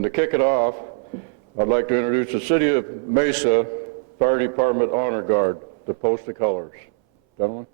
And to kick it off, I'd like to introduce the City of Mesa Fire Department Honor Guard to post the colors. Gentlemen.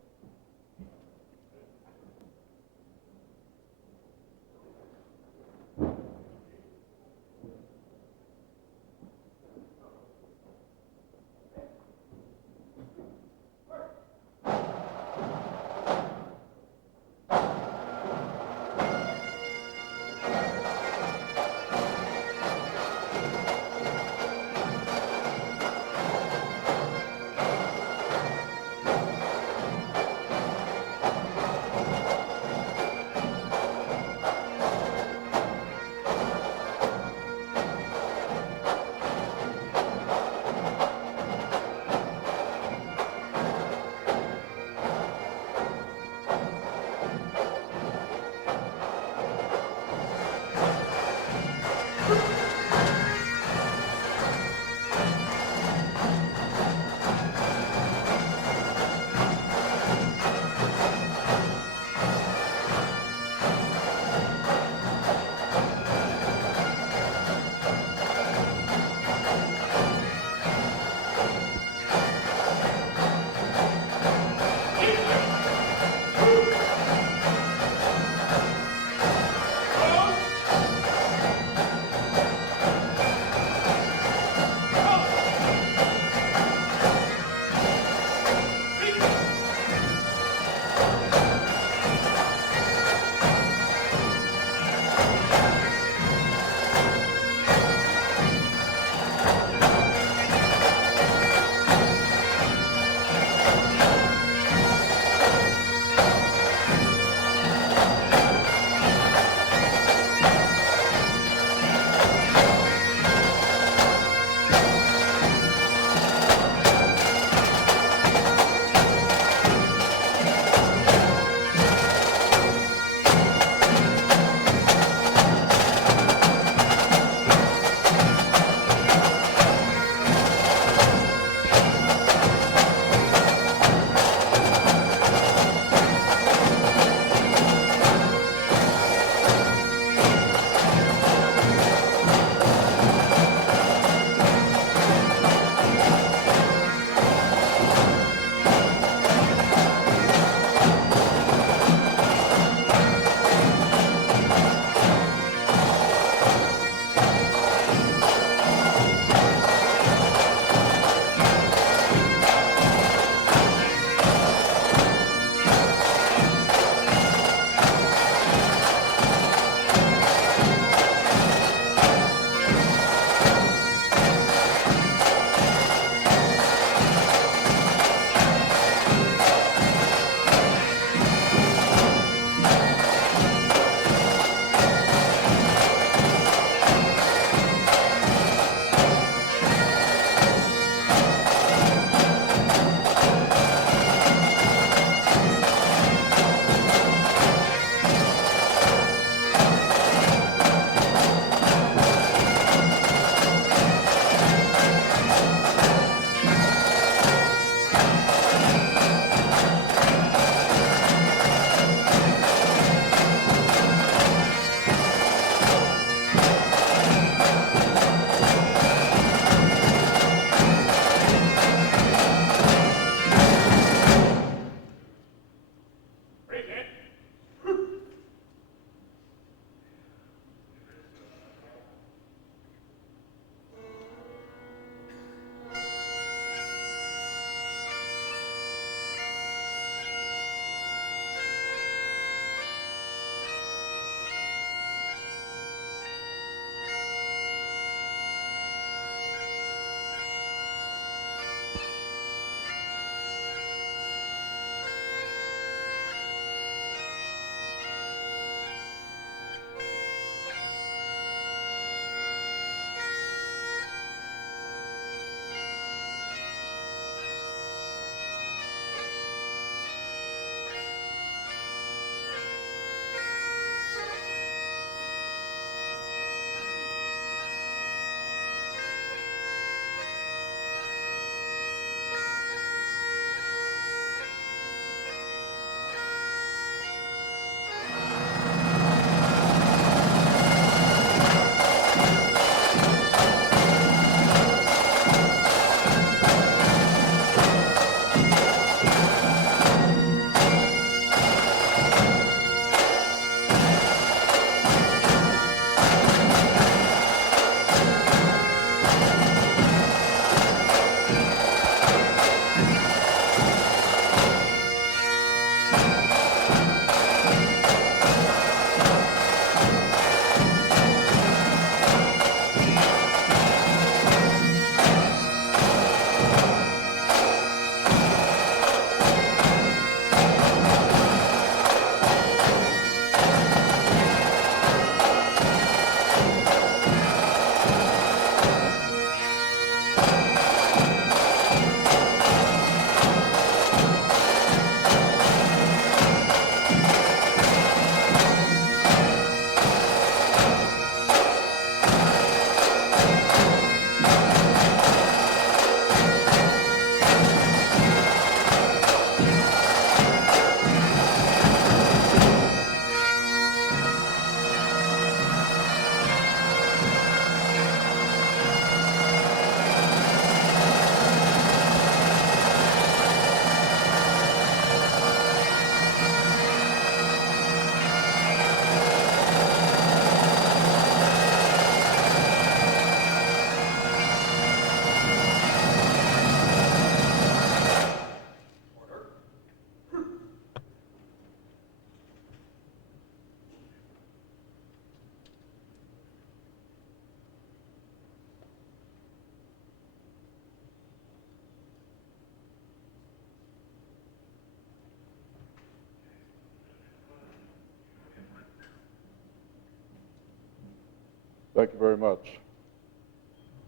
Thank you very much.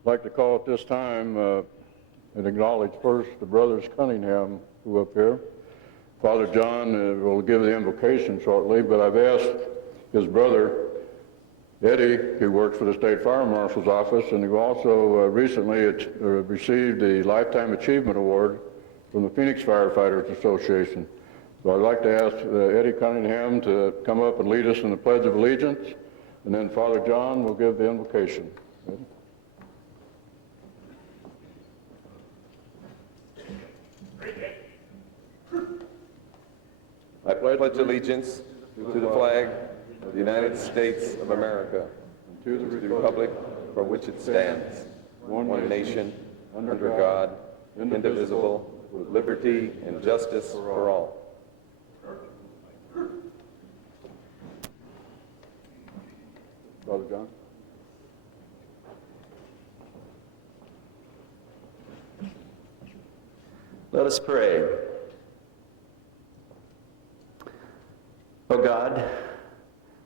I'd like to call at this time and acknowledge first the brothers Cunningham who are up here. Father John will give the invocation shortly, but I've asked his brother, Eddie, who works for the State Fire Marshal's Office and who also recently received the Lifetime Achievement Award from the Phoenix Firefighters Association. So I'd like to ask Eddie Cunningham to come up and lead us in the Pledge of Allegiance, and then Father John will give the invocation. Eddie? I pledge allegiance to the flag of the United States of America, and to the republic for which it stands, one nation, under God, indivisible, with liberty and justice for all. Father John? Let us pray. O God,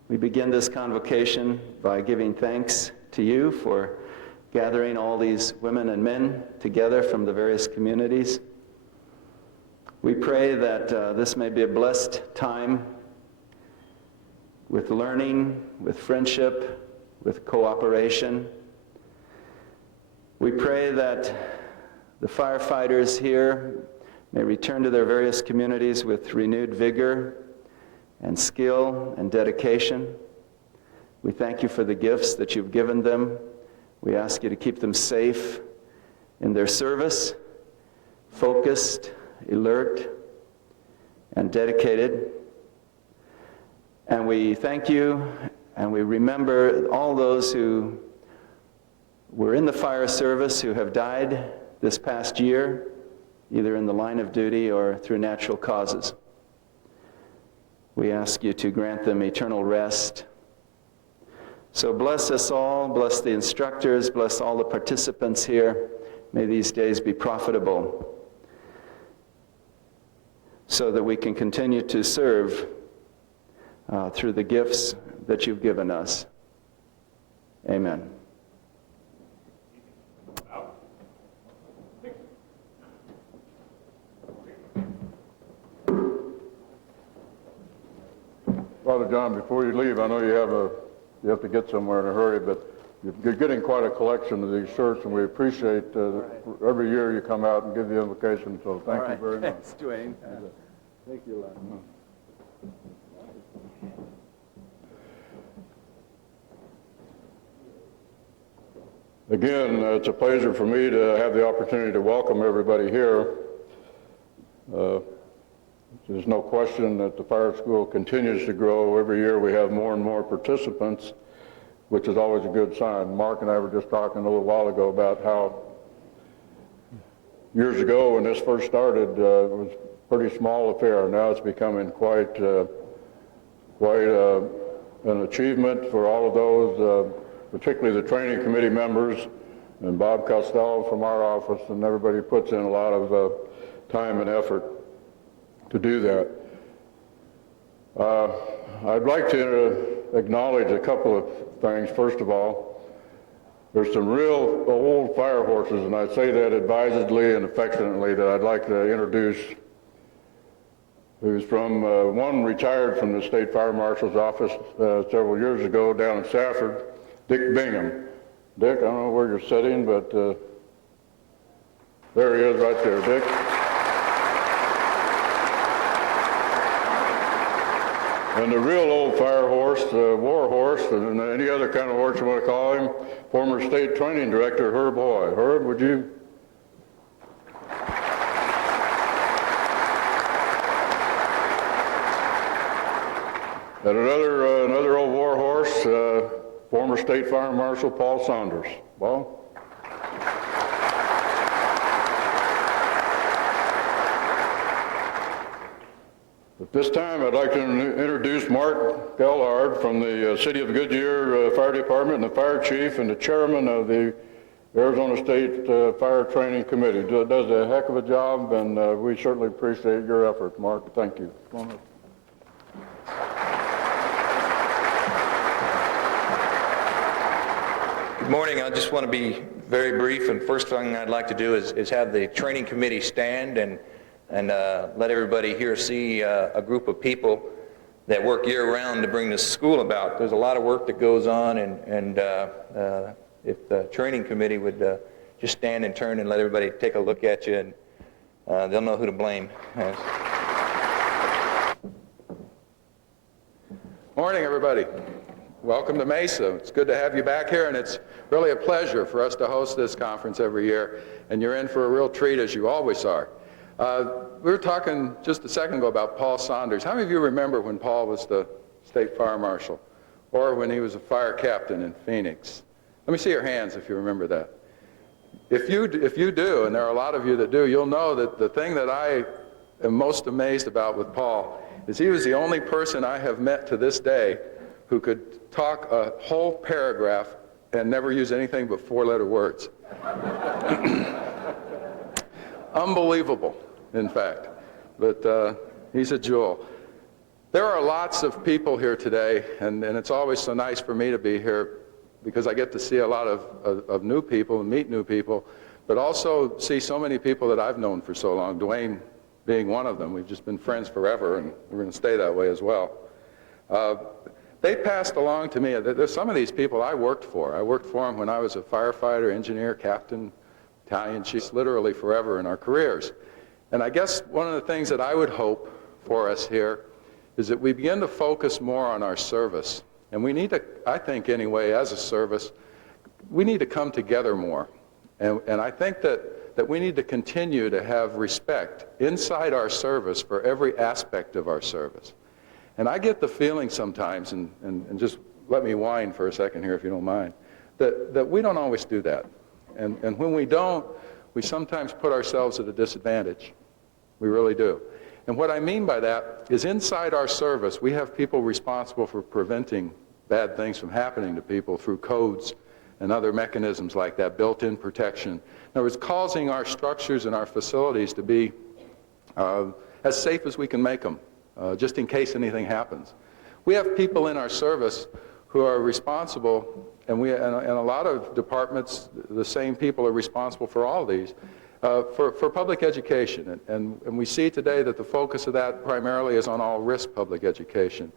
we begin this convocation by giving thanks to you for gathering all these women and men together from the various communities. We pray that this may be a blessed time with learning, with friendship, with cooperation. We pray that the firefighters here may return to their various communities with renewed vigor and skill and dedication. We thank you for the gifts that you've given them. We ask you to keep them safe in their service, focused, alert, and dedicated. And we thank you, and we remember all those who were in the fire service who have died this past year, either in the line of duty or through natural causes. We ask you to grant them eternal rest. So bless us all, bless the instructors, bless all the participants here. May these days be profitable so that we can continue to serve through the gifts that you've given us. Amen. Father John, before you leave, I know you have to get somewhere in a hurry, but you're getting quite a collection of these shirts, and we appreciate every year you come out and give the invocation, so thank you very much. Thanks, Dwayne. Thank you a lot. Again, it's a pleasure for me to have the opportunity to welcome everybody here. There's no question that the fire school continues to grow. Every year we have more and more participants, which is always a good sign. Mark and I were just talking a little while ago about how years ago when this first started, it was a pretty small affair. Now it's becoming quite an achievement for all of those, particularly the training committee members and Bob Costello from our office, and everybody puts in a lot of time and effort to do that. I'd like to acknowledge a couple of things. First of all, there's some real old fire horses, and I say that advisedly and affectionately, that I'd like to introduce, who's from, one retired from the State Fire Marshal's Office several years ago down in Safford, Dick Bingham. Dick, I don't know where you're sitting, but there he is right there, Dick. And the real old fire horse, war horse, and any other kind of horse you want to call him, former state training director Herb Hoy. Herb, would you? And another old war horse, former state fire marshal Paul Saunders. Paul? At this time, I'd like to introduce Mark Gellhard from the City of Goodyear Fire Department, and the fire chief and the chairman of the Arizona State Fire Training Committee. Does a heck of a job, and we certainly appreciate your efforts, Mark. Thank you. Come on up. Good morning. I just want to be very brief, and first thing I'd like to do is have the training committee stand and let everybody here see a group of people that work year-round to bring this school about. There's a lot of work that goes on, and if the training committee would just stand and turn and let everybody take a look at you, and they'll know who to blame. Morning, everybody. Welcome to Mesa. It's good to have you back here, and it's really a pleasure for us to host this conference every year, and you're in for a real treat, as you always are. We were talking just a second ago about Paul Saunders. How many of you remember when Paul was the state fire marshal, or when he was a fire captain in Phoenix? Let me see your hands if you remember that. If you do, and there are a lot of you that do, you'll know that the thing that I am most amazed about with Paul is he was the only person I have met to this day who could talk a whole paragraph and never use anything but four-letter words. Unbelievable, in fact. But he's a jewel. There are lots of people here today, and it's always so nice for me to be here because I get to see a lot of new people and meet new people, but also see so many people that I've known for so long, Dwayne being one of them. We've just been friends forever, and we're going to stay that way as well. They passed along to me. There's some of these people I worked for. I worked for them when I was a firefighter, engineer, captain, battalion chief, literally forever in our careers. And I guess one of the things that I would hope for us here is that we begin to focus more on our service. And we need to, I think anyway, as a service, we need to come together more. And I think that we need to continue to have respect inside our service for every aspect of our service. And I get the feeling sometimes, and just let me whine for a second here if you don't mind, that we don't always do that. And when we don't, we sometimes put ourselves at a disadvantage. We really do. And what I mean by that is inside our service, we have people responsible for preventing bad things from happening to people through codes and other mechanisms like that, built-in protection. In other words, causing our structures and our facilities to be as safe as we can make them. Just in case anything happens. We have people in our service who are responsible, and a lot of departments, the same people are responsible for all these, for public education. And we see today that the focus of that primarily is on all-risk public education.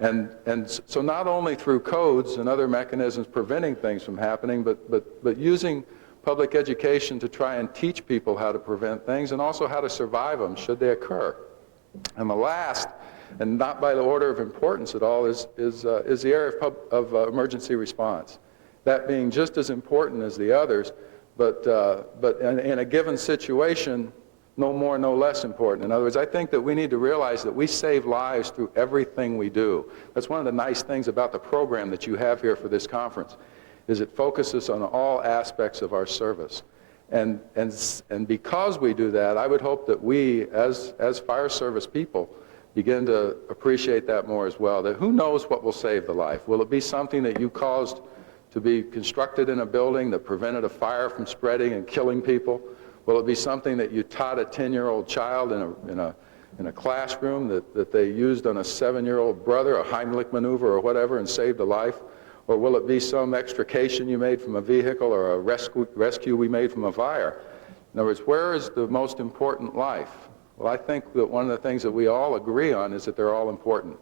And so not only through codes and other mechanisms preventing things from happening, but using public education to try and teach people how to prevent things and also how to survive them should they occur. And the last, and not by the order of importance at all, is the area of emergency response. That being just as important as the others, but in a given situation, no more, no less important. In other words, I think that we need to realize that we save lives through everything we do. That's one of the nice things about the program that you have here for this conference, is it focuses on all aspects of our service. And because we do that, I would hope that we, as fire service people, begin to appreciate that more as well. That who knows what will save the life? Will it be something that you caused to be constructed in a building that prevented a fire from spreading and killing people? Will it be something that you taught a 10-year-old child in a classroom that they used on a 7-year-old brother, a Heimlich maneuver or whatever, and saved a life? Or will it be some extrication you made from a vehicle or a rescue we made from a fire? In other words, where is the most important life? Well, I think that one of the things that we all agree on is that they're all important.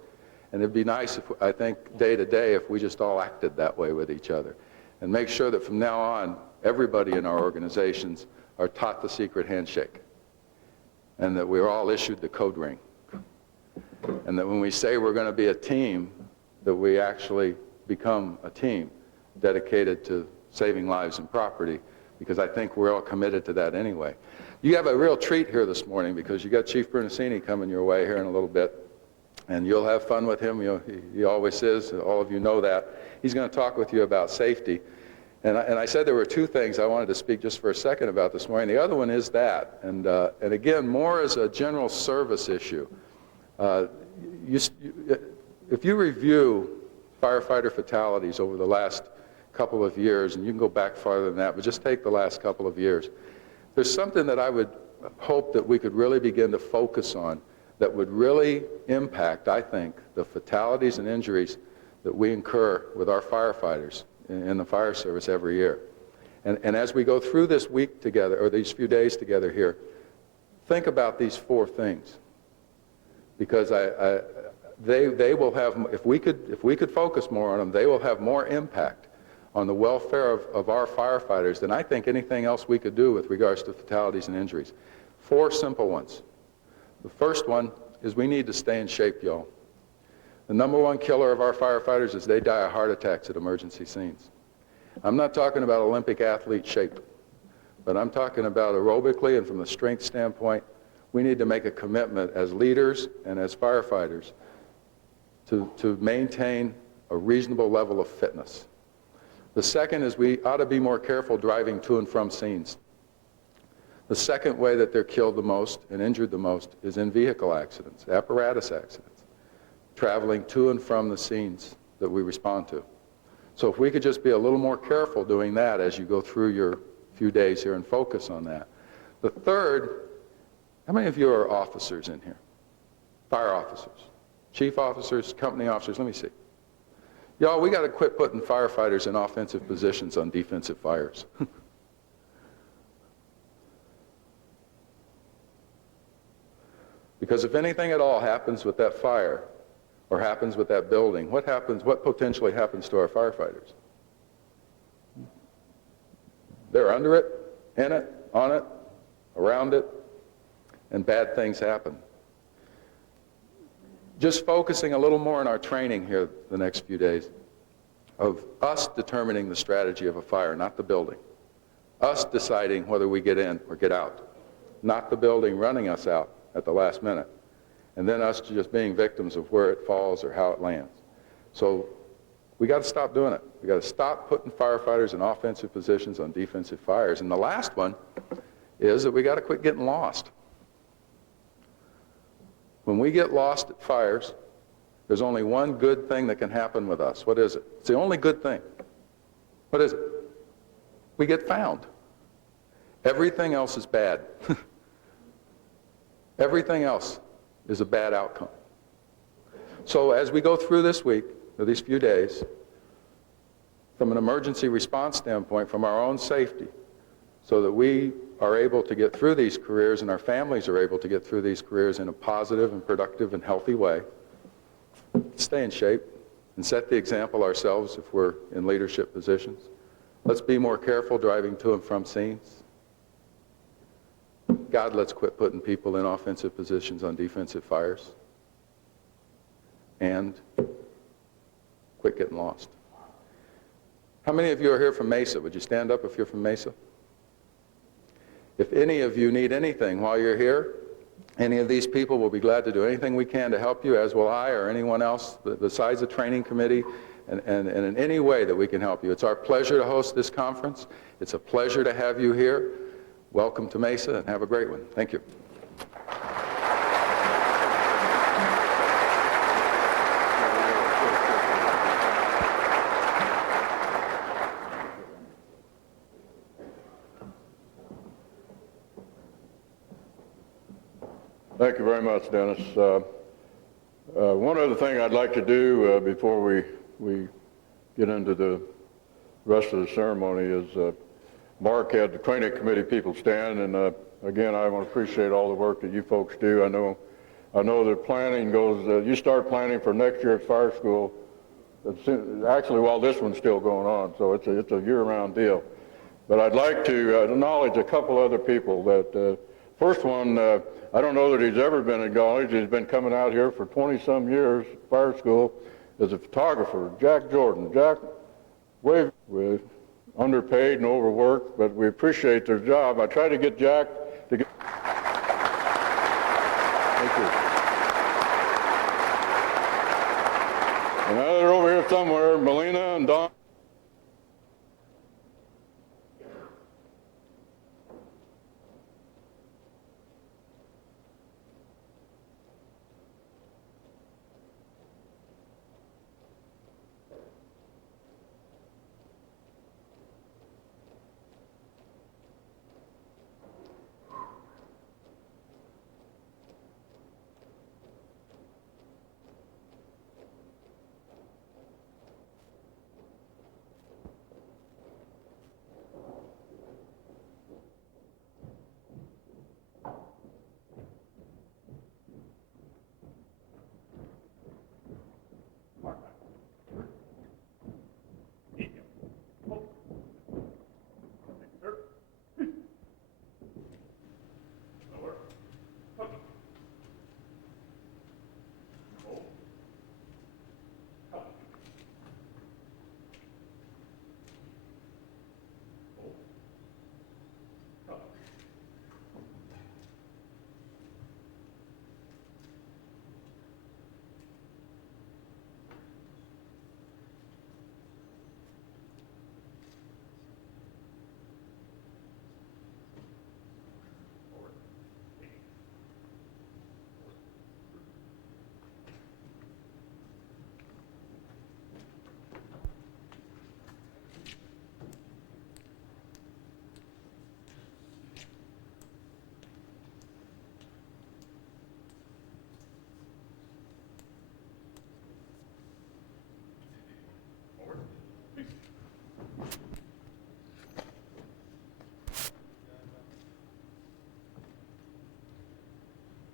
And it'd be nice, if, I think, day to day if we just all acted that way with each other. And make sure that from now on, everybody in our organizations are taught the secret handshake. And that we're all issued the code ring. And that when we say we're going to be a team, that we actually become a team dedicated to saving lives and property, because I think we're all committed to that anyway. You have a real treat here this morning because you got Chief Bernasini coming your way here in a little bit, and you'll have fun with him. He always is. All of you know that. He's going to talk with you about safety. And I said there were two things I wanted to speak just for a second about this morning. The other one is that, and again, more as a general service issue. If you review firefighter fatalities over the last couple of years, and you can go back farther than that, but just take the last couple of years, there's something that I would hope that we could really begin to focus on that would really impact, I think, the fatalities and injuries that we incur with our firefighters in the fire service every year. And as we go through this week together, or these few days together here, think about these 4 things. Because they will have, if we could focus more on them, they will have more impact on the welfare of our firefighters than I think anything else we could do with regards to fatalities and injuries. 4 simple ones. The first one is we need to stay in shape, y'all. The number 1 killer of our firefighters is they die of heart attacks at emergency scenes. I'm not talking about Olympic athlete shape, but I'm talking about aerobically and from the strength standpoint. We need to make a commitment as leaders and as firefighters to maintain a reasonable level of fitness. The second is we ought to be more careful driving to and from scenes. The second way that they're killed the most and injured the most is in vehicle accidents, apparatus accidents, traveling to and from the scenes that we respond to. So if we could just be a little more careful doing that as you go through your few days here and focus on that. The third, how many of you are officers in here? Fire officers, chief officers, company officers, let me see. Y'all, we got to quit putting firefighters in offensive positions on defensive fires. Because if anything at all happens with that fire, or happens with that building, what potentially happens to our firefighters? They're under it, in it, on it, around it, and bad things happen. Just focusing a little more on our training here the next few days of us determining the strategy of a fire, not the building. Us deciding whether we get in or get out, not the building running us out at the last minute. And then us just being victims of where it falls or how it lands. So we got to stop doing it. We got to stop putting firefighters in offensive positions on defensive fires. And the last one is that we got to quit getting lost. When we get lost at fires, there's only one good thing that can happen with us. What is it? It's the only good thing. What is it? We get found. Everything else is bad. Everything else is a bad outcome. So as we go through this week, or these few days, from an emergency response standpoint, from our own safety, so that we are able to get through these careers and our families are able to get through these careers in a positive and productive and healthy way, stay in shape and set the example ourselves if we're in leadership positions. Let's be more careful driving to and from scenes. God, let's quit putting people in offensive positions on defensive fires. And quit getting lost. How many of you are here from Mesa? Would you stand up if you're from Mesa? If any of you need anything while you're here, any of these people will be glad to do anything we can to help you, as will I or anyone else besides the training committee, and in any way that we can help you. It's our pleasure to host this conference. It's a pleasure to have you here. Welcome to Mesa, and have a great one. Thank you. Thank you very much, Dennis. One other thing I'd like to do before we get into the rest of the ceremony is Mark had the training committee people stand, and again, I want to appreciate all the work that you folks do. I know that planning goes, you start planning for next year's fire school, actually while this one's still going on, so it's a year-round deal. But I'd like to acknowledge a couple other people. That first one, I don't know that he's ever been acknowledged. He's been coming out here for 20-some years, fire school, as a photographer, Jack Jordan. Jack, wave with underpaid and overworked, but we appreciate their job. I tried to get Jack to get... Thank you. And now they're over here somewhere, Melina and Don.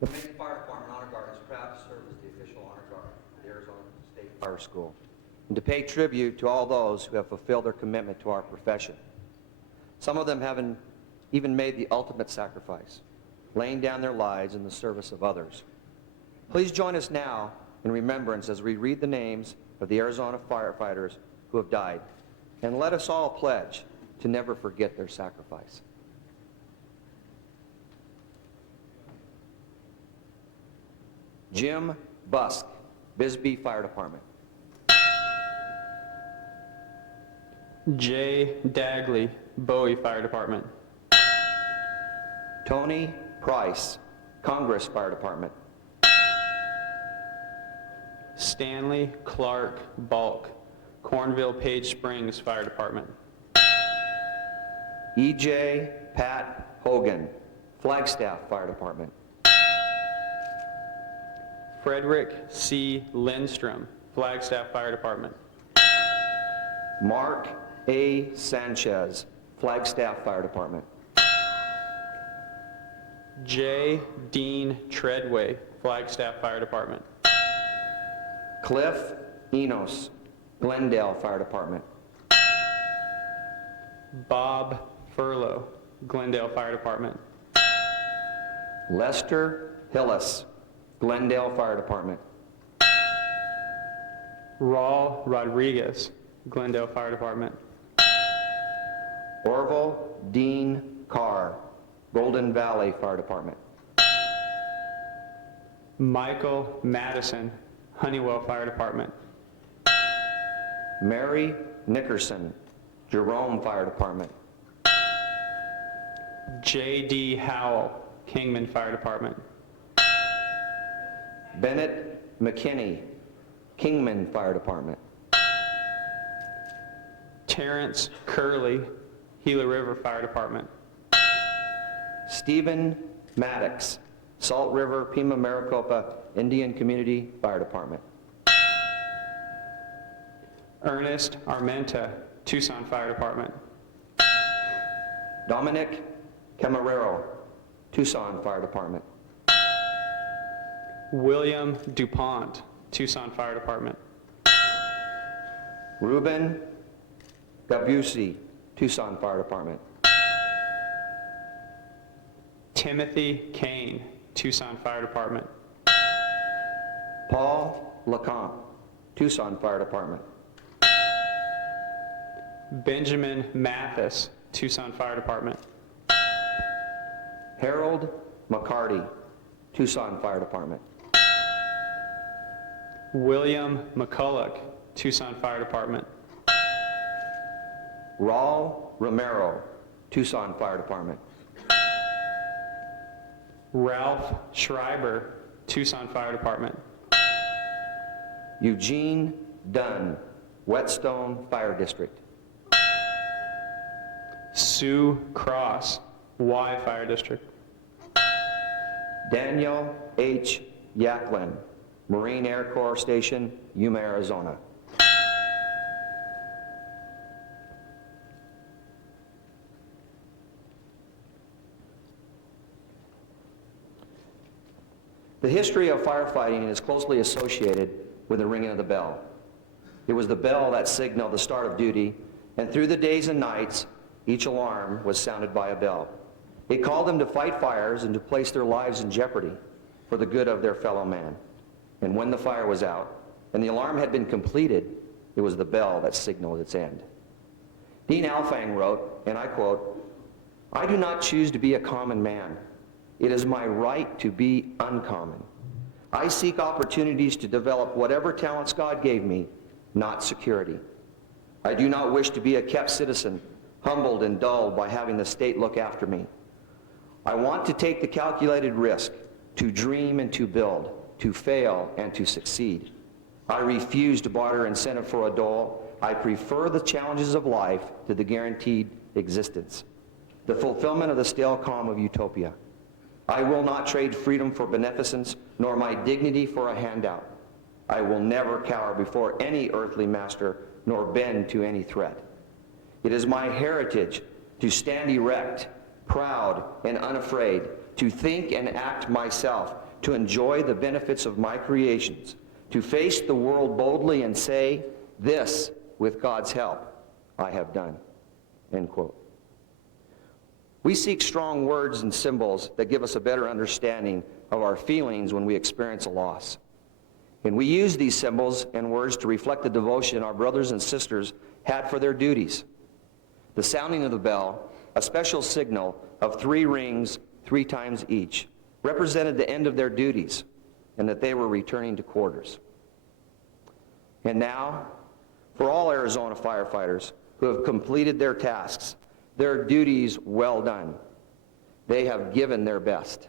The Mason Fire Department Honor Guard is proud to serve as the official honor guard of the Arizona State Fire School, and to pay tribute to all those who have fulfilled their commitment to our profession. Some of them haven't even made the ultimate sacrifice, laying down their lives in the service of others. Please join us now in remembrance as we read the names of the Arizona firefighters who have died, and let us all pledge to never forget their sacrifice. Jim Busk, Bisbee Fire Department. Jay Dagley, Bowie Fire Department. Tony Price, Congress Fire Department. Stanley Clark Balk, Cornville Page Springs Fire Department. E.J. Pat Hogan, Flagstaff Fire Department. Frederick C. Lindstrom, Flagstaff Fire Department. Mark A. Sanchez, Flagstaff Fire Department. J. Dean Treadway, Flagstaff Fire Department. Cliff Enos, Glendale Fire Department. Bob Furlow, Glendale Fire Department. Lester Hillis, Glendale Fire Department. Raul Rodriguez, Glendale Fire Department. Orville Dean Carr, Golden Valley Fire Department. Michael Madison, Honeywell Fire Department. Mary Nickerson, Jerome Fire Department. J.D. Howell, Kingman Fire Department. Bennett McKinney, Kingman Fire Department. Terrence Curley, Gila River Fire Department. Stephen Maddox, Salt River, Pima Maricopa Indian Community Fire Department. Ernest Armenta, Tucson Fire Department. Dominic Camarero, Tucson Fire Department. William DuPont, Tucson Fire Department. Ruben Gabusi, Tucson Fire Department. Timothy Kane, Tucson Fire Department. Paul Lecomte, Tucson Fire Department. Benjamin Mathis, Tucson Fire Department. Harold McCarty, Tucson Fire Department. William McCulloch, Tucson Fire Department. Raul Romero, Tucson Fire Department. Ralph Schreiber, Tucson Fire Department. Eugene Dunn, Whetstone Fire District. Sue Cross, Y Fire District. Daniel H. Yaklin, Marine Air Corps Station, Yuma, Arizona. The history of firefighting is closely associated with the ringing of the bell. It was the bell that signaled the start of duty, and through the days and nights, each alarm was sounded by a bell. It called them to fight fires and to place their lives in jeopardy for the good of their fellow man. And when the fire was out and the alarm had been completed, it was the bell that signaled its end. Dean Alfang wrote, and I quote, "I do not choose to be a common man. It is my right to be uncommon. I seek opportunities to develop whatever talents God gave me, not security. I do not wish to be a kept citizen, humbled and dulled by having the state look after me. I want to take the calculated risk, to dream and to build, to fail and to succeed. I refuse to barter incentive for a dole. I prefer the challenges of life to the guaranteed existence, the fulfillment of the stale calm of utopia. I will not trade freedom for beneficence, nor my dignity for a handout. I will never cower before any earthly master, nor bend to any threat. It is my heritage to stand erect, proud and unafraid, to think and act myself, to enjoy the benefits of my creations, to face the world boldly and say, this, with God's help, I have done. End quote. We seek strong words and symbols that give us a better understanding of our feelings when we experience a loss. And we use these symbols and words to reflect the devotion our brothers and sisters had for their duties. The sounding of the bell, a special signal of 3 rings 3 times each, represented the end of their duties and that they were returning to quarters. And now, for all Arizona firefighters who have completed their tasks, their duties well done, they have given their best.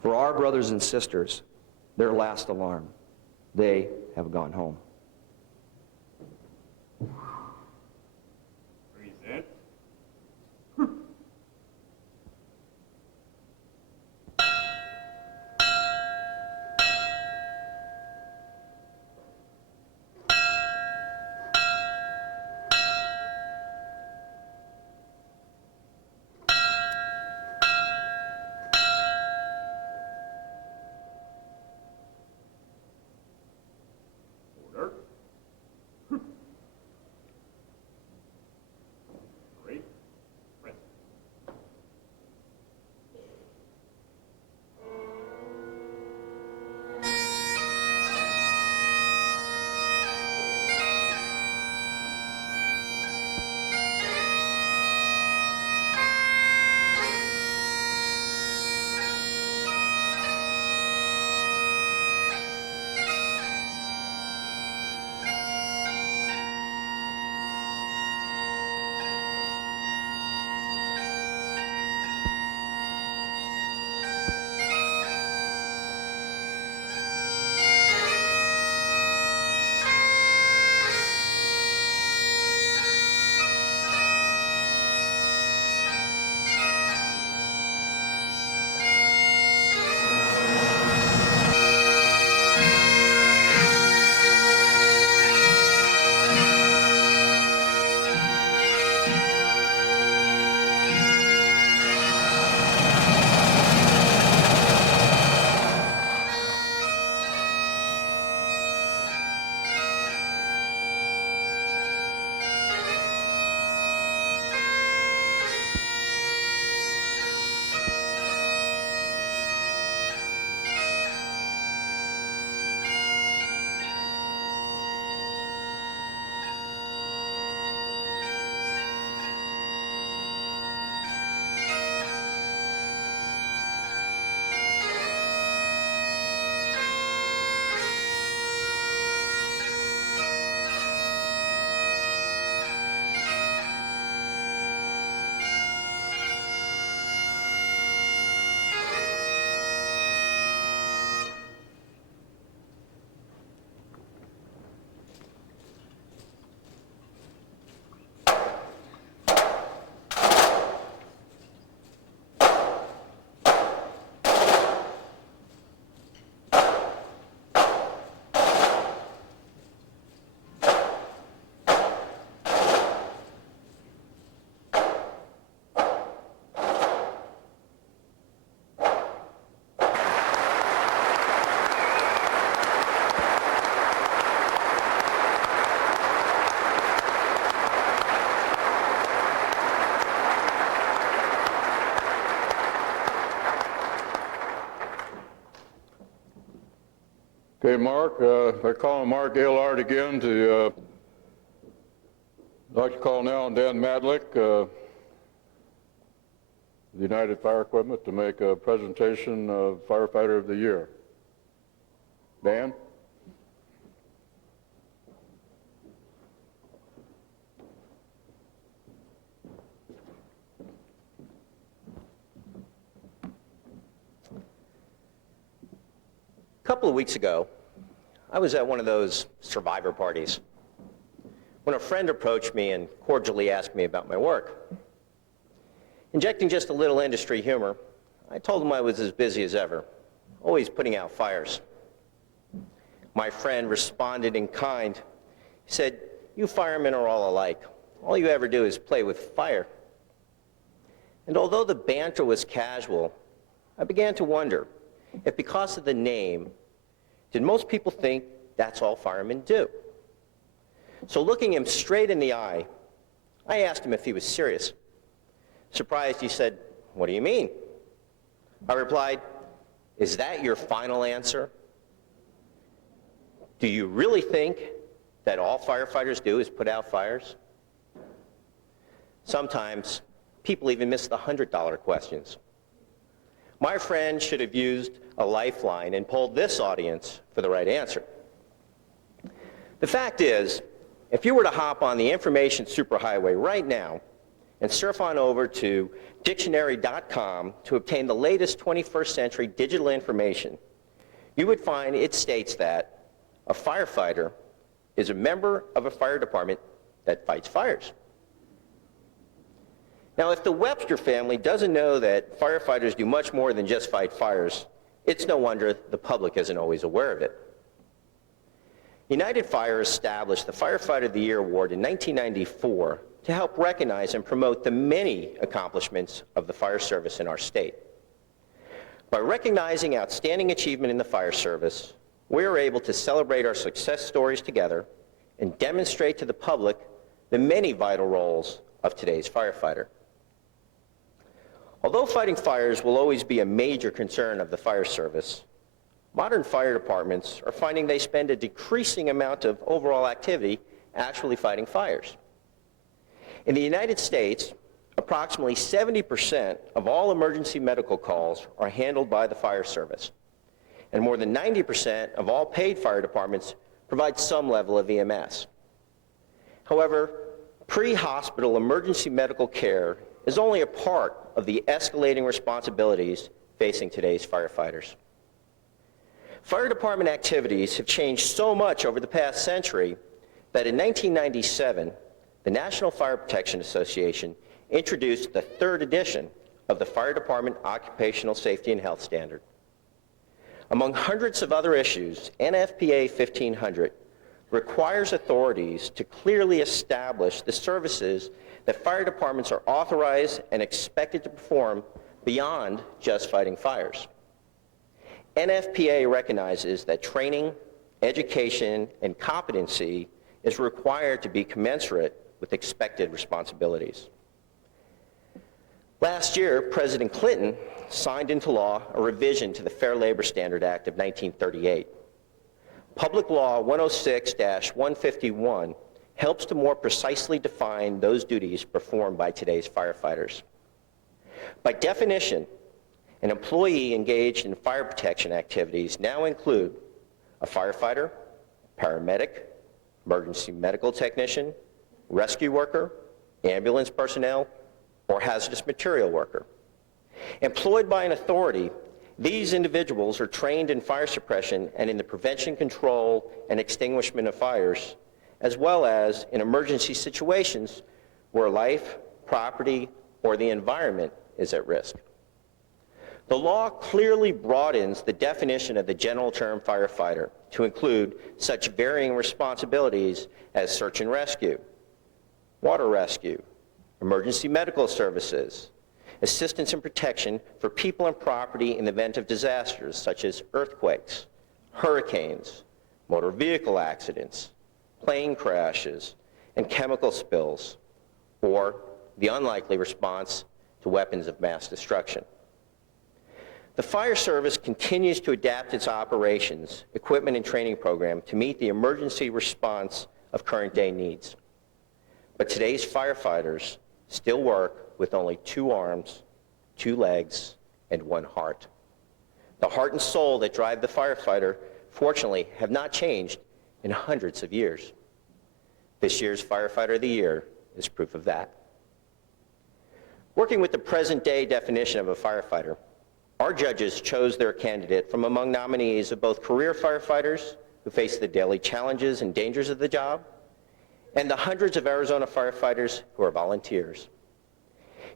For our brothers and sisters, their last alarm, they have gone home. Present. Order. Great. Present. Okay, Mark, I call Mark Gaillard again to, I'd like to call now Dan Matlick, the United Fire Equipment, to make a presentation of Firefighter of the Year. Dan? A couple of weeks ago, I was at one of those survivor parties when a friend approached me and cordially asked me about my work. Injecting just a little industry humor, I told him I was as busy as ever, always putting out fires. My friend responded in kind. He said, "You firemen are all alike. All you ever do is play with fire." And although the banter was casual, I began to wonder if because of the name, did most people think that's all firemen do? So looking him straight in the eye, I asked him if he was serious. Surprised, he said, "What do you mean?" I replied, "Is that your final answer? Do you really think that all firefighters do is put out fires?" Sometimes people even miss the $100 questions. My friend should have used a lifeline and polled this audience for the right answer. The fact is, if you were to hop on the information superhighway right now and surf on over to dictionary.com to obtain the latest 21st century digital information, you would find it states that a firefighter is a member of a fire department that fights fires. Now, if the Webster family doesn't know that firefighters do much more than just fight fires, it's no wonder the public isn't always aware of it. United Fire established the Firefighter of the Year Award in 1994 to help recognize and promote the many accomplishments of the fire service in our state. By recognizing outstanding achievement in the fire service, we are able to celebrate our success stories together and demonstrate to the public the many vital roles of today's firefighter. Although fighting fires will always be a major concern of the fire service, modern fire departments are finding they spend a decreasing amount of overall activity actually fighting fires. In the United States, approximately 70% of all emergency medical calls are handled by the fire service, and more than 90% of all paid fire departments provide some level of EMS. However, pre-hospital emergency medical care is only a part of the escalating responsibilities facing today's firefighters. Fire department activities have changed so much over the past century that in 1997, the National Fire Protection Association introduced the third edition of the Fire Department Occupational Safety and Health Standard. Among hundreds of other issues, NFPA 1500 requires authorities to clearly establish the services that fire departments are authorized and expected to perform beyond just fighting fires. NFPA recognizes that training, education, and competency is required to be commensurate with expected responsibilities. Last year, President Clinton signed into law a revision to the Fair Labor Standard Act of 1938. Public Law 106-151 helps to more precisely define those duties performed by today's firefighters. By definition, an employee engaged in fire protection activities now include a firefighter, paramedic, emergency medical technician, rescue worker, ambulance personnel, or hazardous material worker. Employed by an authority, these individuals are trained in fire suppression and in the prevention, control, and extinguishment of fires, as well as in emergency situations where life, property, or the environment is at risk. The law clearly broadens the definition of the general term firefighter to include such varying responsibilities as search and rescue, water rescue, emergency medical services, assistance and protection for people and property in the event of disasters such as earthquakes, hurricanes, motor vehicle accidents, plane crashes, and chemical spills, or the unlikely response to weapons of mass destruction. The fire service continues to adapt its operations, equipment, and training program to meet the emergency response of current day needs. But today's firefighters still work with only 2 arms, 2 legs, and 1 heart. The heart and soul that drive the firefighter, fortunately, have not changed in hundreds of years. This year's Firefighter of the Year is proof of that. Working with the present-day definition of a firefighter, our judges chose their candidate from among nominees of both career firefighters who face the daily challenges and dangers of the job, and the hundreds of Arizona firefighters who are volunteers.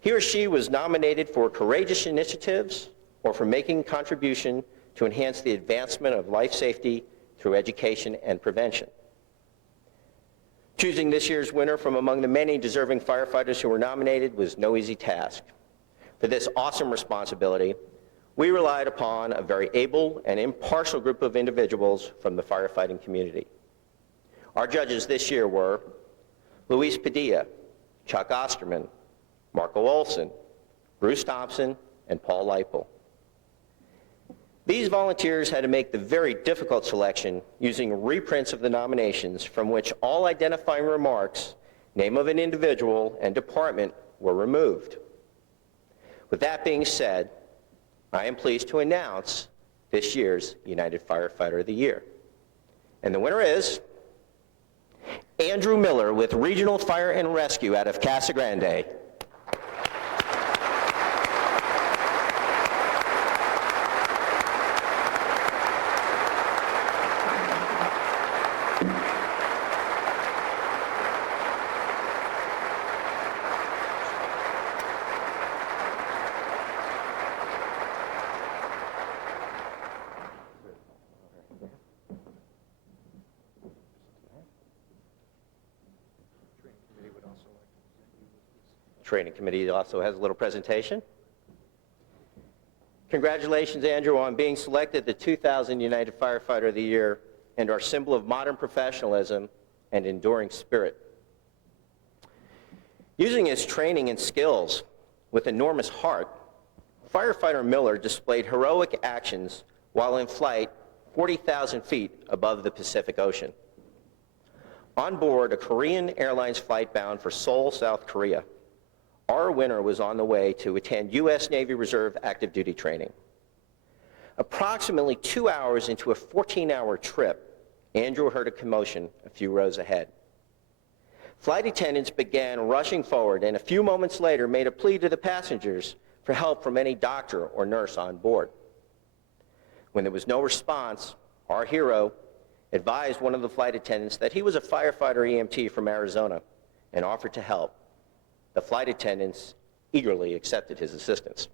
He or she was nominated for courageous initiatives or for making contribution to enhance the advancement of life safety through education and prevention. Choosing this year's winner from among the many deserving firefighters who were nominated was no easy task. For this awesome responsibility, we relied upon a very able and impartial group of individuals from the firefighting community. Our judges this year were Luis Padilla, Chuck Osterman, Marco Olson, Bruce Thompson, and Paul Leipel. These volunteers had to make the very difficult selection using reprints of the nominations from which all identifying remarks, name of an individual, and department were removed. With that being said, I am pleased to announce this year's United Firefighter of the Year. And the winner is Andrew Miller with Regional Fire and Rescue out of Casa Grande. Training committee also has a little presentation. Congratulations, Andrew, on being selected the 2000 United Firefighter of the Year and our symbol of modern professionalism and enduring spirit. Using his training and skills with enormous heart, Firefighter Miller displayed heroic actions while in flight 40,000 feet above the Pacific Ocean. On board a Korean Airlines flight bound for Seoul, South Korea, our winner was on the way to attend U.S. Navy Reserve active duty training. Approximately 2 hours into a 14-hour trip, Andrew heard a commotion a few rows ahead. Flight attendants began rushing forward and a few moments later made a plea to the passengers for help from any doctor or nurse on board. When there was no response, our hero advised one of the flight attendants that he was a firefighter EMT from Arizona and offered to help. The flight attendants eagerly accepted his assistance.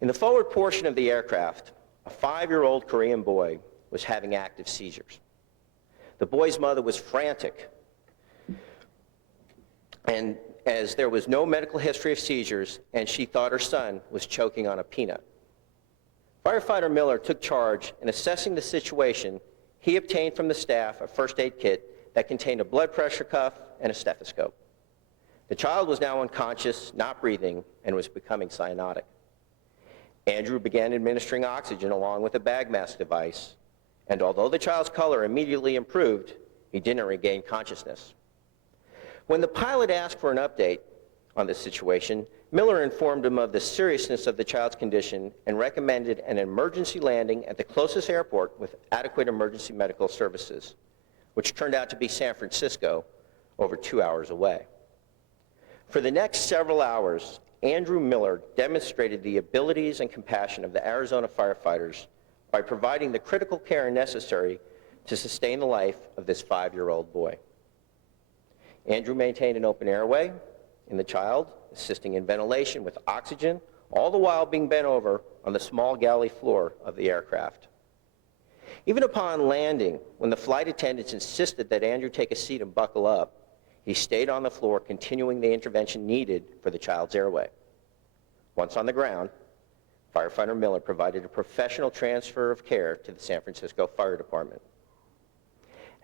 In the forward portion of the aircraft, a 5-year-old Korean boy was having active seizures. The boy's mother was frantic, and as there was no medical history of seizures, and she thought her son was choking on a peanut. Firefighter Miller took charge, and assessing the situation, he obtained from the staff a first aid kit that contained a blood pressure cuff and a stethoscope. The child was now unconscious, not breathing, and was becoming cyanotic. Andrew began administering oxygen along with a bag mask device, and although the child's color immediately improved, he didn't regain consciousness. When the pilot asked for an update on the situation, Miller informed him of the seriousness of the child's condition and recommended an emergency landing at the closest airport with adequate emergency medical services, which turned out to be San Francisco, over 2 hours away. For the next several hours, Andrew Miller demonstrated the abilities and compassion of the Arizona firefighters by providing the critical care necessary to sustain the life of this 5-year-old boy. Andrew maintained an open airway in the child, assisting in ventilation with oxygen, all the while being bent over on the small galley floor of the aircraft. Even upon landing, when the flight attendants insisted that Andrew take a seat and buckle up, he stayed on the floor, continuing the intervention needed for the child's airway. Once on the ground, Firefighter Miller provided a professional transfer of care to the San Francisco Fire Department.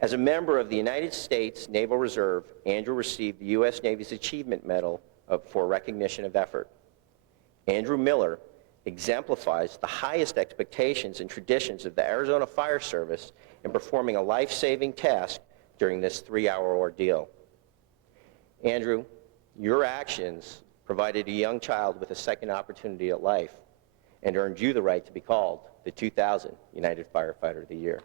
As a member of the United States Naval Reserve, Andrew received the U.S. Navy's Achievement Medal for recognition of effort. Andrew Miller exemplifies the highest expectations and traditions of the Arizona Fire Service in performing a life-saving task during this 3-hour ordeal. Andrew, your actions provided a young child with a second opportunity at life and earned you the right to be called the 2000 United Firefighter of the Year.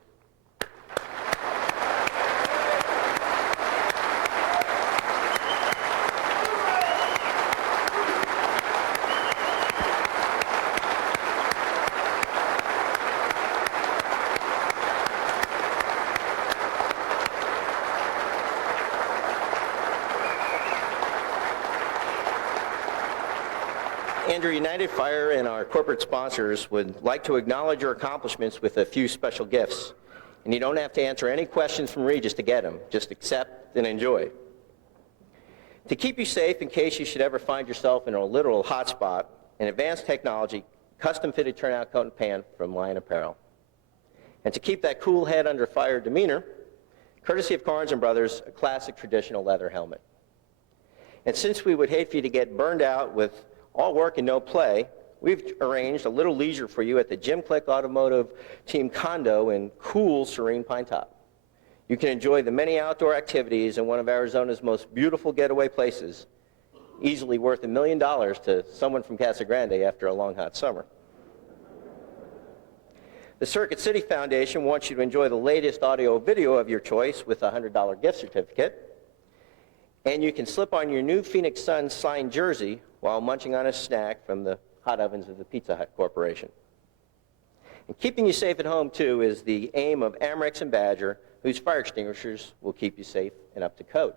Andrew, United Fire and our corporate sponsors would like to acknowledge your accomplishments with a few special gifts. And you don't have to answer any questions from Regis to get them. Just accept and enjoy. To keep you safe in case you should ever find yourself in a literal hotspot, an advanced technology custom-fitted turnout coat and pant from Lion Apparel. And to keep that cool head under fire demeanor, courtesy of Carnes & Brothers, a classic traditional leather helmet. And since we would hate for you to get burned out with all work and no play, we've arranged a little leisure for you at the Jim Click Automotive Team condo in cool, serene Pine Top. You can enjoy the many outdoor activities in one of Arizona's most beautiful getaway places, easily worth $1 million to someone from Casa Grande after a long, hot summer. The Circuit City Foundation wants you to enjoy the latest audio-video of your choice with a $100 gift certificate. And you can slip on your new Phoenix Suns signed jersey while munching on a snack from the hot ovens of the Pizza Hut Corporation. And keeping you safe at home, too, is the aim of Amerex and Badger, whose fire extinguishers will keep you safe and up to code.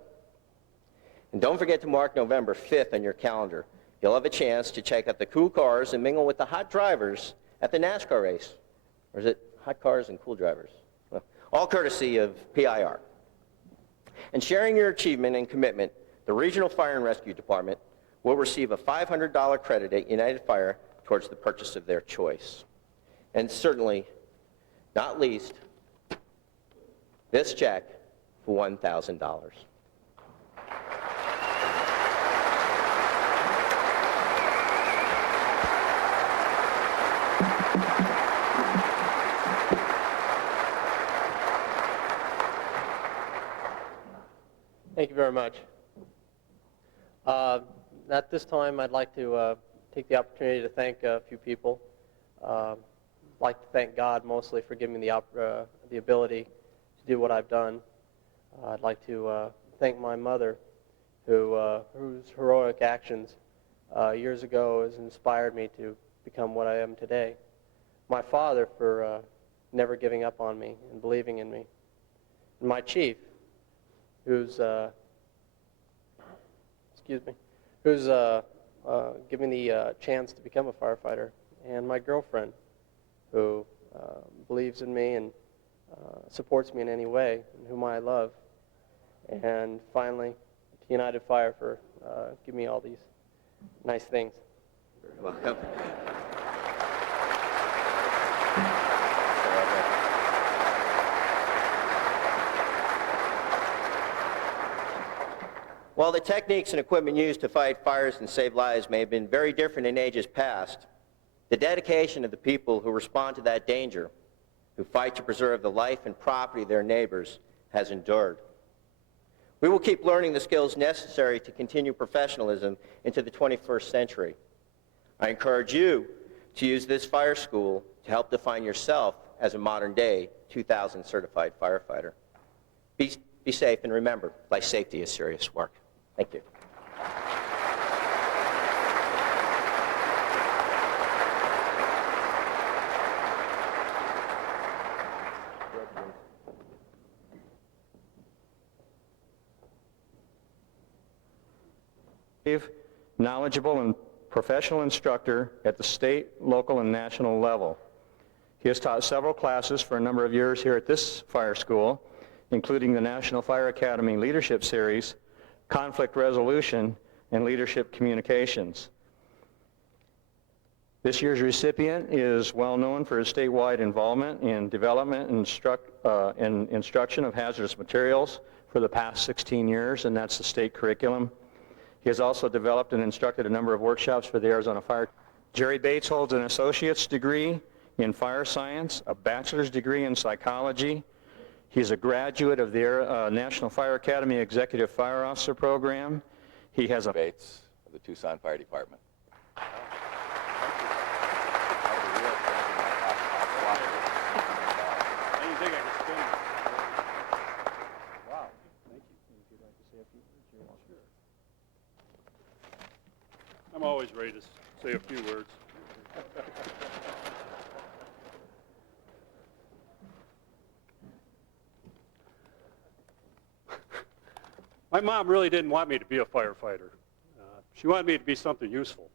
And don't forget to mark November 5th on your calendar. You'll have a chance to check out the cool cars and mingle with the hot drivers at the NASCAR race. Or is it hot cars and cool drivers? Well, all courtesy of PIR. And sharing your achievement and commitment, the Regional Fire and Rescue Department will receive a $500 credit at United Fire towards the purchase of their choice. And certainly, not least, this check for $1,000. Thank you very much. At this time, I'd like to take the opportunity to thank a few people. I'd like to thank God mostly for giving me the ability to do what I've done. I'd like to thank my mother, whose heroic actions years ago has inspired me to become what I am today. My father for never giving up on me and believing in me. And my chief, who's given me the chance to become a firefighter, and my girlfriend, who believes in me and supports me in any way, and whom I love. And finally, to United Fire for giving me all these nice things. You're welcome. While the techniques and equipment used to fight fires and save lives may have been very different in ages past, the dedication of the people who respond to that danger, who fight to preserve the life and property of their neighbors, has endured. We will keep learning the skills necessary to continue professionalism into the 21st century. I encourage you to use this fire school to help define yourself as a modern-day 2000 certified firefighter. Be safe, and remember, life safety is serious work. Thank you. Knowledgeable and professional instructor at the state, local, and national level. He has taught several classes for a number of years here at this fire school, including the National Fire Academy Leadership Series, Conflict Resolution, and Leadership Communications. This year's recipient is well known for his statewide involvement in development and instruction of hazardous materials for the past 16 years, and that's the state curriculum. He has also developed and instructed a number of workshops for the Arizona Fire. Jerry Bates holds an associate's degree in fire science, a bachelor's degree in psychology. He's a graduate of the National Fire Academy Executive Fire Officer Program. He has a Bates of the Tucson Fire Department. I'm always ready to say a few words. My mom really didn't want me to be a firefighter. She wanted me to be something useful.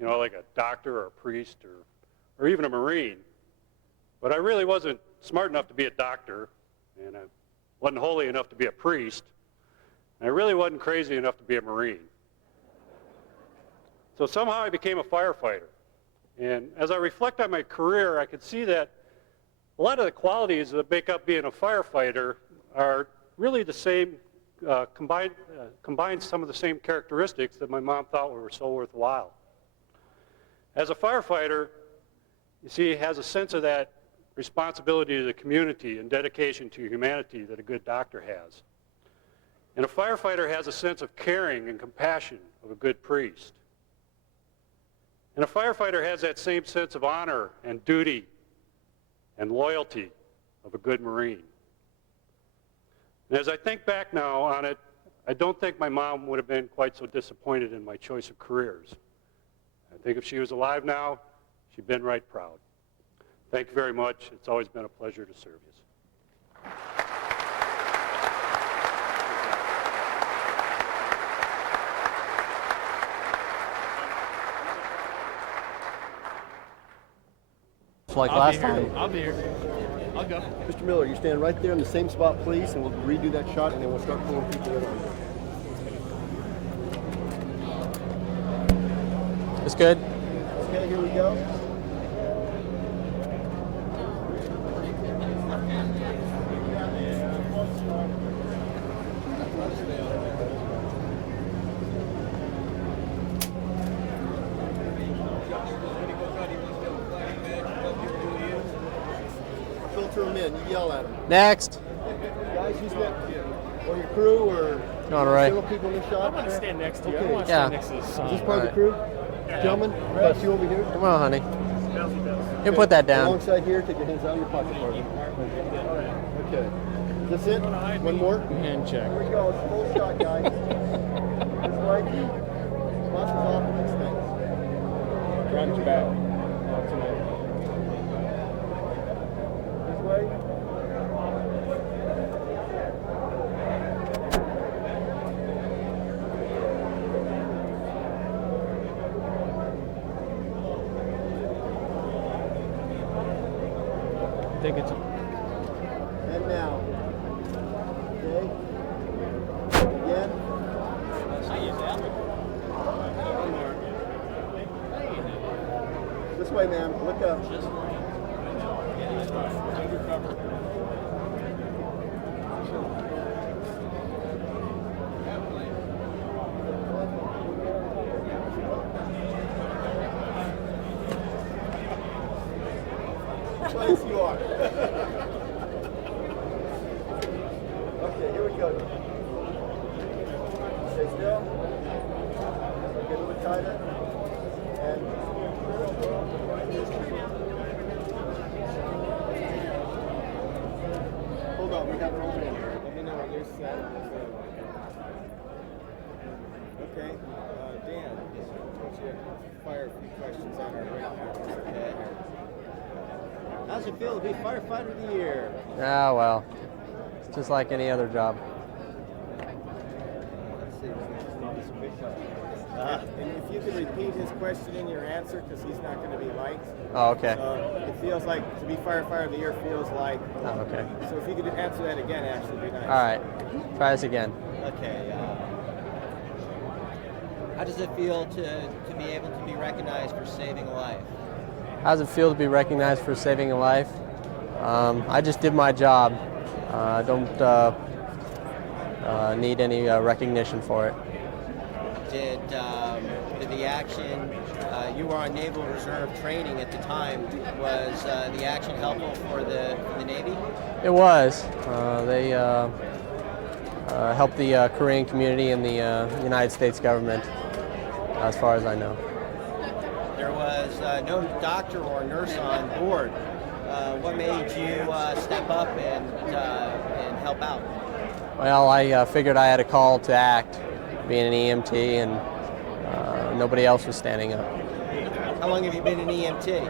You know, like a doctor or a priest or even a Marine. But I really wasn't smart enough to be a doctor, and I wasn't holy enough to be a priest, and I really wasn't crazy enough to be a Marine. So somehow I became a firefighter. And as I reflect on my career, I could see that a lot of the qualities that make up being a firefighter are really the same, combine some of the same characteristics that my mom thought were so worthwhile. As a firefighter, you see, he has a sense of that responsibility to the community and dedication to humanity that a good doctor has. And a firefighter has a sense of caring and compassion of a good priest. And a firefighter has that same sense of honor and duty and loyalty of a good Marine. And as I think back now on it, I don't think my mom would have been quite so disappointed in my choice of careers. I think if she was alive now, she'd been right proud. Thank you very much. It's always been a pleasure to serve you. Like last time. I'll be here. I'll go. Mr. Miller, you stand right there in the same spot, please, and we'll redo that shot, and then we'll start pulling people in on you. It's good. Okay, here we go. Filter them in. You yell at them. Next. Guys, who's next? Or your crew, or All right. several people in the shot? I want to stand next to you. Okay. I want to Yeah. stand next to this Is this part of the crew? Gentlemen, that's you over here. Come on, honey. You can put that down. Alongside here, take your hands out of your pocket, partner. Okay. Is this it? One more? hand check. Here we go. It's a full shot, guys. This way. Sponsors off the next thing. Run back. This way. I think it's. And now. Okay. Again. This way, ma'am. Look up. Place you are. Okay, here we go. Stay still. Get a little tighter. And hold on, we got roll in. Let me know when you're set. Okay, Dan, why don't you fire a few questions on our ring? Okay. How's it feel to be Firefighter of the Year? Ah, well. It's just like any other job. Let's see. And if you could repeat his question in your answer, because he's not going to be liked. Oh, okay. It feels like to be Firefighter of the Year feels like. Oh, okay. So if you could answer that again, actually, it'd be nice. All right. Try this again. Okay. How does it feel to be able to be recognized for saving a life? How does it feel to be recognized for saving a life? I just did my job. I don't need any recognition for it. Did the action, you were on Naval Reserve training at the time, was the action helpful for the Navy? It was. They helped the Korean community and the United States government, as far as I know. There was no doctor or nurse on board. What made you step up and help out? Well, I figured I had a call to act, being an EMT, and nobody else was standing up. How long have you been an EMT?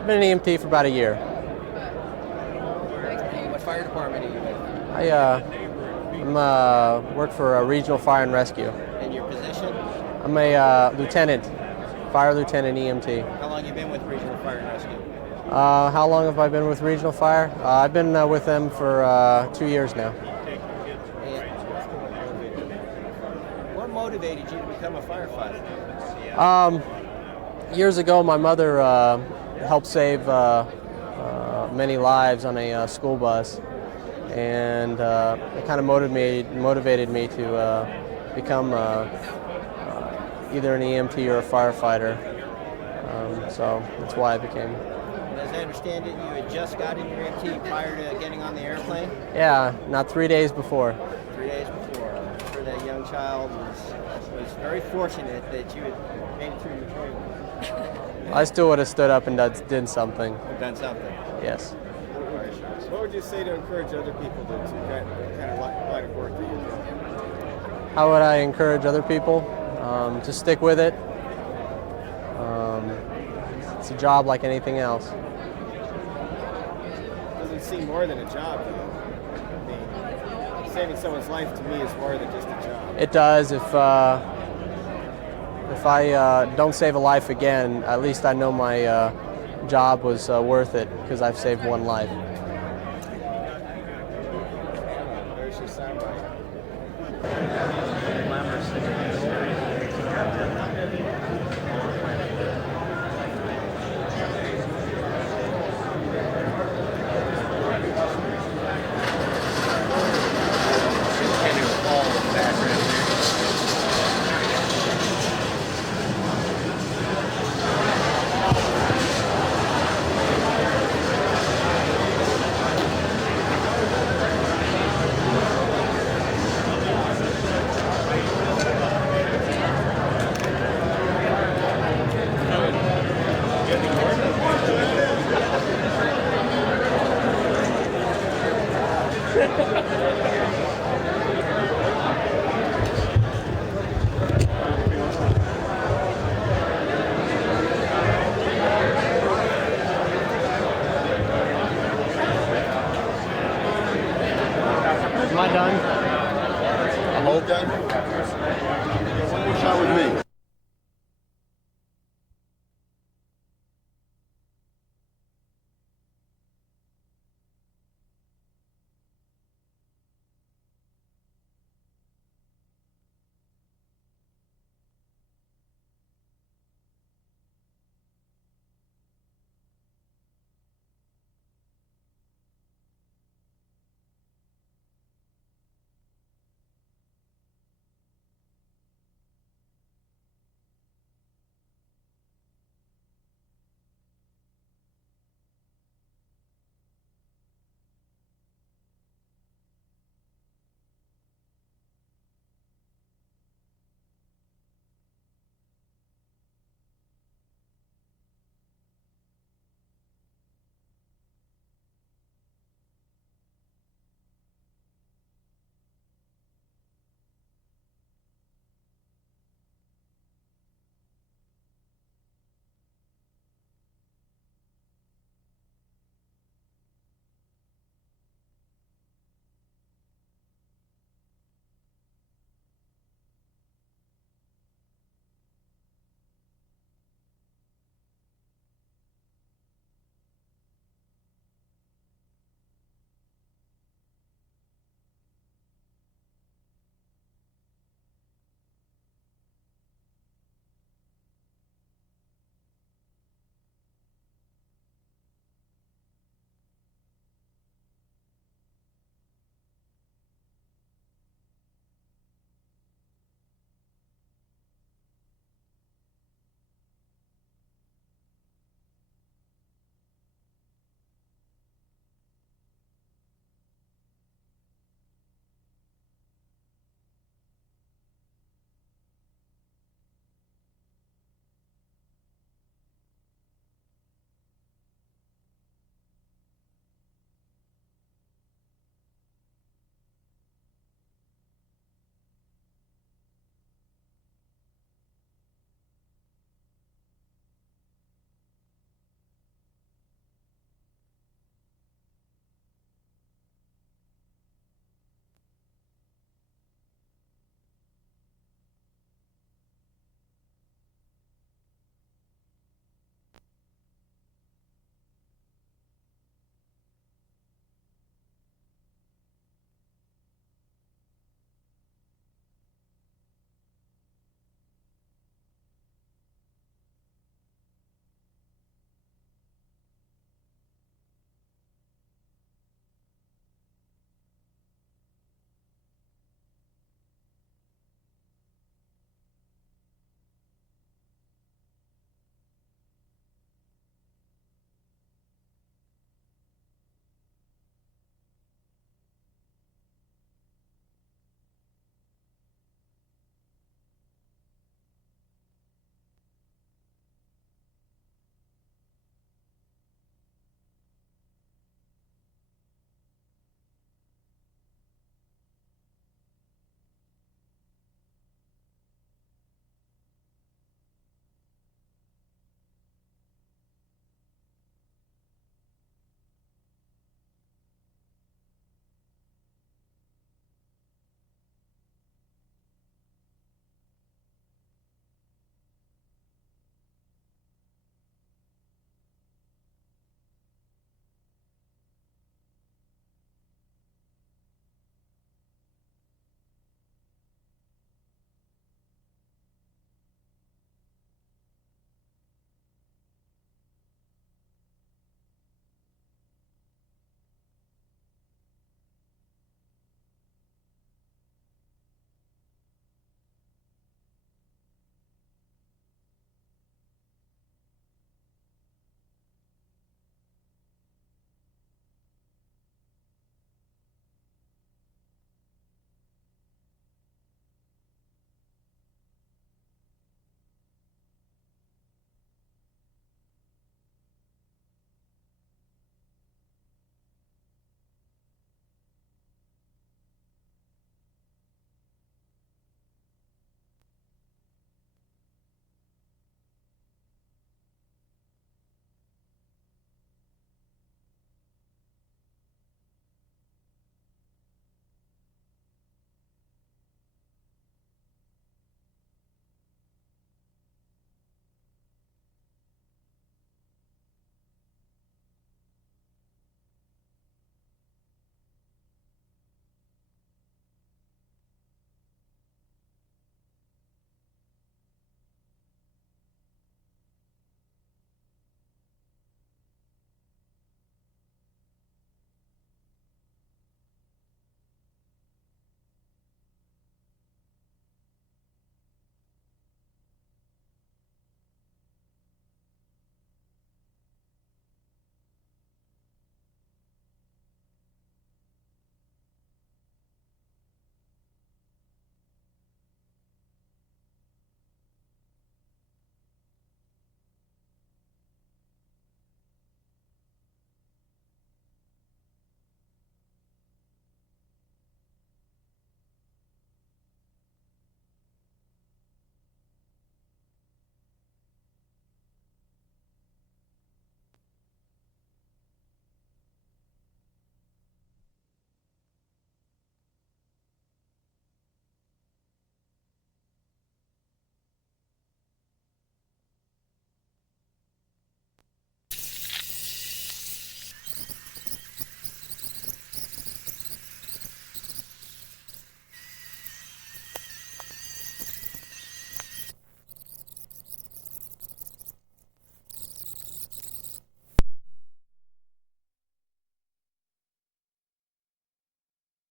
I've been an EMT for about a year. What fire department are you in? I work for a regional fire and rescue. And your position? I'm a lieutenant, fire lieutenant EMT. How long have you been with Regional Fire and Rescue? How long have I been with Regional Fire? I've been with them for 2 years now. What motivated you to become a firefighter? Years ago, my mother helped save many lives on a school bus, and it kind of motivated me to become either an EMT or a firefighter. So that's why I became. As I understand it, you had just gotten your EMT prior to getting on the airplane? Yeah, not 3 days before. 3 days before. I'm sure that young child was very fortunate that you had made it through your training. I still would have stood up and did something. Done something. Yes. What would you say to encourage other people to kind of line of work that you do? How would I encourage other people? To stick with it. It's a job like anything else. Doesn't seem more than a job, though. I mean, saving someone's life to me is more than just a job. It does. If I don't save a life again, at least I know my job was worth it because I've saved one life.